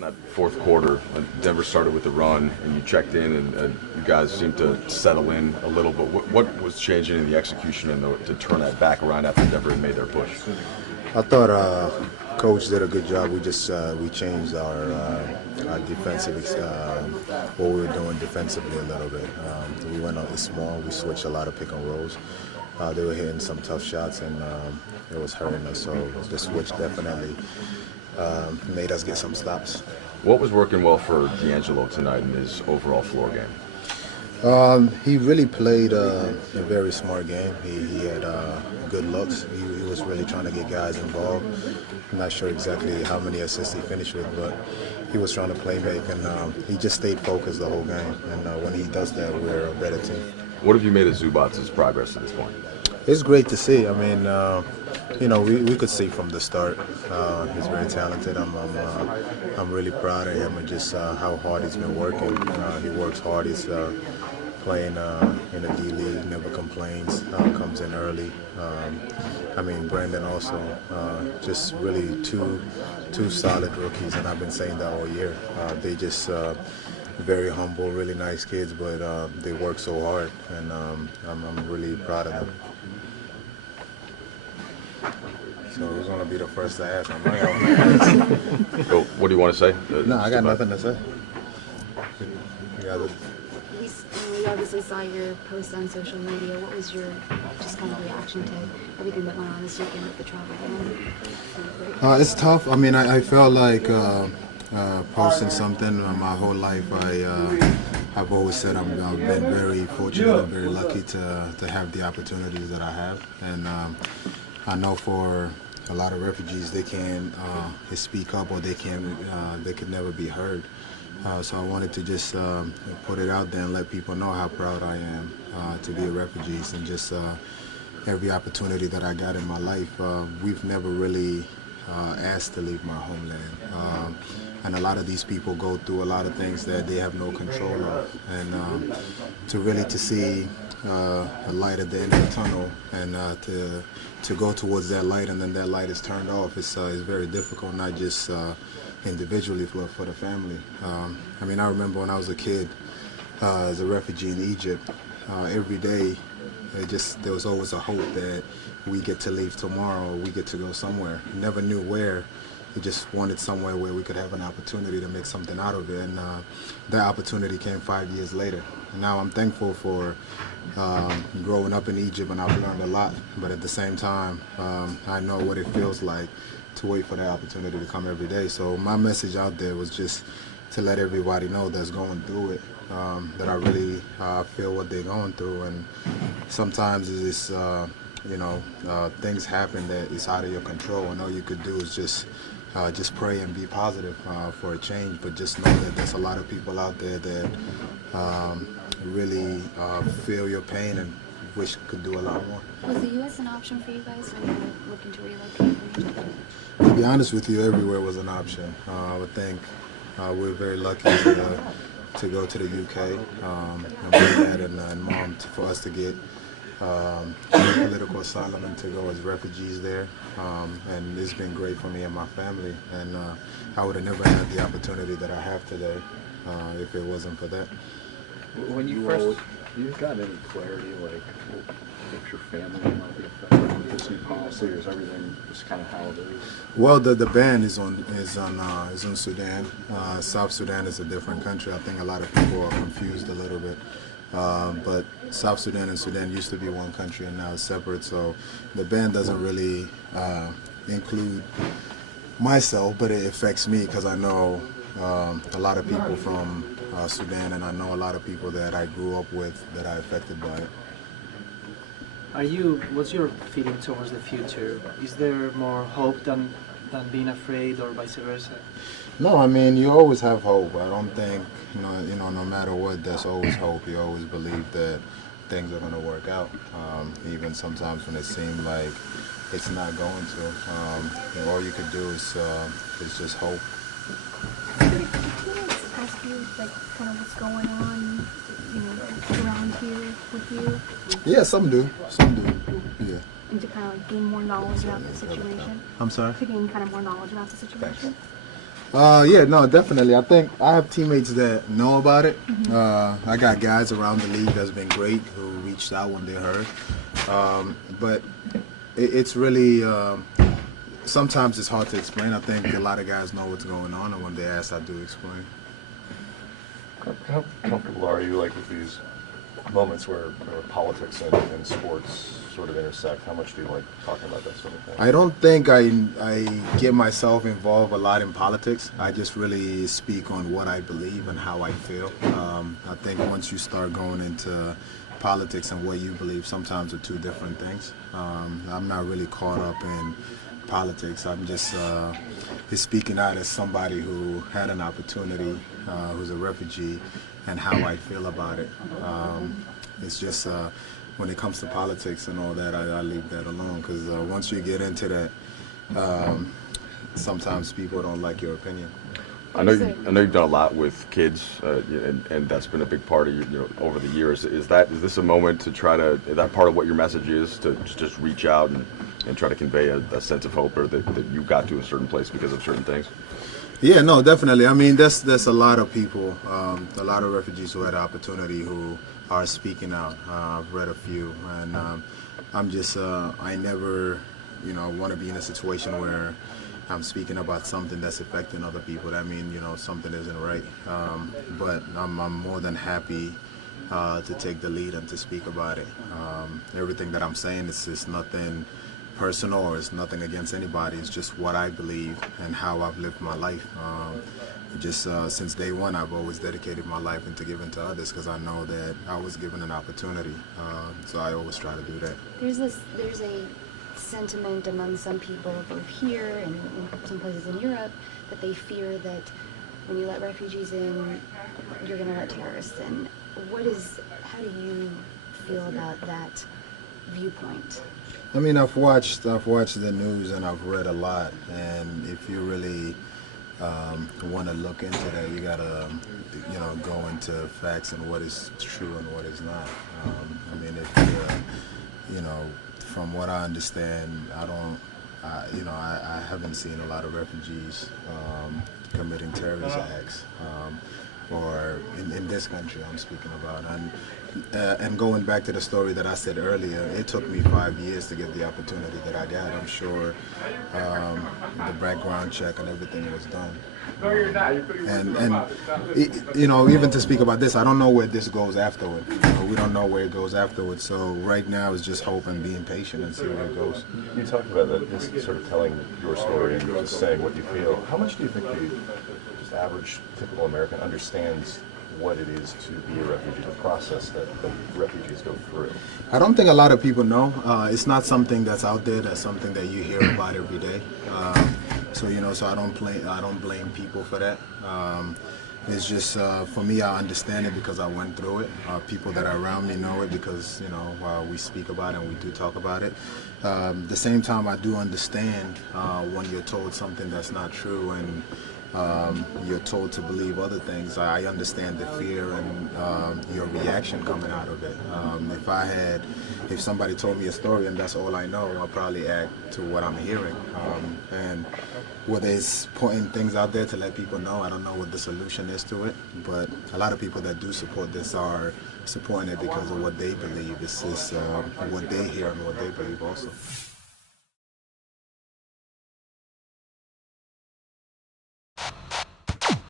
in that fourth quarter, when Denver started with the run, and you checked in, and you guys seemed to settle in a little. But what was changing in the execution and to turn that back around after Denver had made their push? I thought coach did a good job. We changed our defensive what we were doing defensively a little bit. We went on the small. We switched a lot of pick and rolls. They were hitting some tough shots, and it was hurting us. So the switch definitely made us get some stops. What was working well for D'Angelo tonight in his overall floor game? He really played a very smart game. He had good looks. He was really trying to get guys involved. I'm not sure exactly how many assists he finished with, but he was trying to play make, and he just stayed focused the whole game. And when he does that, we're a better team. What have you made of Zubac's progress to this point? It's great to see. I mean, we could see from the start. He's very talented. I'm really proud of him and just how hard he's been working. He works hard. He's playing in the D League, never complains, comes in early. Brandon also, just really two solid rookies, and I've been saying that all year. They just very humble, really nice kids, but they work so hard, and I'm really proud of them. So who's going to be the first to ask? I'm not going to ask. So what do you want to say? No, I got nothing to say. We obviously saw your post on social media. What was your just kind of reaction to everything that went on this weekend with the travel ban? It's tough. I mean, I felt like posting something. My whole life, I've always said I've been very fortunate and very lucky to have the opportunities that I have. And I know for a lot of refugees, they can't speak up, or they could never be heard. So I wanted to just put it out there and let people know how proud I am to be a refugee, and just every opportunity that I got in my life. We've never really asked to leave my homeland. And a lot of these people go through a lot of things that they have no control of. And to see a light at the end of the tunnel, and to go towards that light, and then that light is turned off, it's very difficult, not just individually, for the family. I remember when I was a kid, as a refugee in Egypt, every day there was always a hope that we get to leave tomorrow, or we get to go somewhere. Never knew where. We just wanted somewhere where we could have an opportunity to make something out of it, and that opportunity came 5 years later. And now I'm thankful for growing up in Egypt, and I've learned a lot, but at the same time, I know what it feels like to wait for that opportunity to come every day. So my message out there was just to let everybody know that's going through it, that I really feel what they're going through. And sometimes it's things happen that is out of your control, and all you could do is just pray and be positive for a change. But just know that there's a lot of people out there that really feel your pain and wish could do a lot more. Was the U.S. an option for you guys when you were looking to relocate? To be honest with you, everywhere was an option. I would think we're very lucky to go to the UK, and my dad and mom, for us to get political asylum and to go as refugees there. And it's been great for me and my family. And I would have never had the opportunity that I have today if it wasn't for that. When you first, you got any clarity, like if your family might be affected with this new policy, or is everything just kind of how it is? Well, the ban is on Sudan. South Sudan is a different country. I think a lot of people are confused a little bit. But South Sudan and Sudan used to be one country, and now it's separate. So the ban doesn't really include myself, but it affects me because I know a lot of people from Sudan, and I know a lot of people that I grew up with that are affected by it. What's your feeling towards the future? Is there more hope than being afraid, or vice versa? No, I mean, you always have hope. I don't think, no matter what, there's always hope. You always believe that things are going to work out, even sometimes when it seems like it's not going to. All you could do is just hope. Can I ask you, kind of what's going on, around here with you? Yeah, some do. Yeah. And to kind of gain more knowledge about the situation? I'm sorry? To gain kind of more knowledge about the situation? Yeah, no, definitely. I think I have teammates that know about it. I got guys around the league that's been great who reached out when they heard. But it's really, sometimes it's hard to explain. I think a lot of guys know what's going on, and when they ask, I do explain. How comfortable are you, like, with these moments where politics and sports sort of intersect? How much do you like talking about that sort of thing? I don't think I get myself involved a lot in politics. I just really speak on what I believe and how I feel. I think once you start going into politics and what you believe, sometimes are two different things. I'm not really caught up in politics. I'm just speaking out as somebody who had an opportunity, who's a refugee, and how I feel about it. It's just when it comes to politics and all that, I leave that alone, because once you get into that, sometimes people don't like your opinion. I know you've done a lot with kids, and that's been a big part of over the years. Is this a moment to try to? Is that part of what your message is, to just reach out and try to convey a sense of hope, or that you got to a certain place because of certain things? Yeah, no, definitely. I mean, there's a lot of people, a lot of refugees who had the opportunity who are speaking out. I've read a few, and I'm just I never want to be in a situation where I'm speaking about something that's affecting other people. That means, something isn't right. But I'm more than happy to take the lead and to speak about it. Everything that I'm saying is nothing personal, or it's nothing against anybody. It's just what I believe and how I've lived my life. Since day one, I've always dedicated my life into giving to others, because I know that I was given an opportunity. So I always try to do that. There's a sentiment among some people, both here and in some places in Europe, that they fear that when you let refugees in, you're going to let terrorists in. How do you feel about that viewpoint? I mean, I've watched the news and I've read a lot, and if you really want to look into that, you gotta go into facts and what is true and what is not. I mean, from what I understand, I haven't seen a lot of refugees committing terrorist acts, or in this country I'm speaking about. And going back to the story that I said earlier, it took me 5 years to get the opportunity that I got. I'm sure the background check and everything was done. Even to speak about this, I don't know where this goes afterward. We don't know where it goes afterward. So right now it's just hope and being patient and see where it goes. You talked about that, just sort of telling your story and just saying what you feel. How much do you think the just average, typical American understands what it is to be a refugee, the process that refugees go through? I don't think a lot of people know. It's not something that's out there. That's something that you hear about every day. So I don't blame people for that. It's just for me, I understand it because I went through it. People that are around me know it because we speak about it and we do talk about it. The same time, I do understand when you're told something that's not true and you're told to believe other things. I understand the fear and your reaction coming out of it. If somebody told me a story and that's all I know, I'll probably act to what I'm hearing. And whether it's putting things out there to let people know, I don't know what the solution is to it. But a lot of people that do support this are supporting it because of what they believe. It's just what they hear and what they believe also.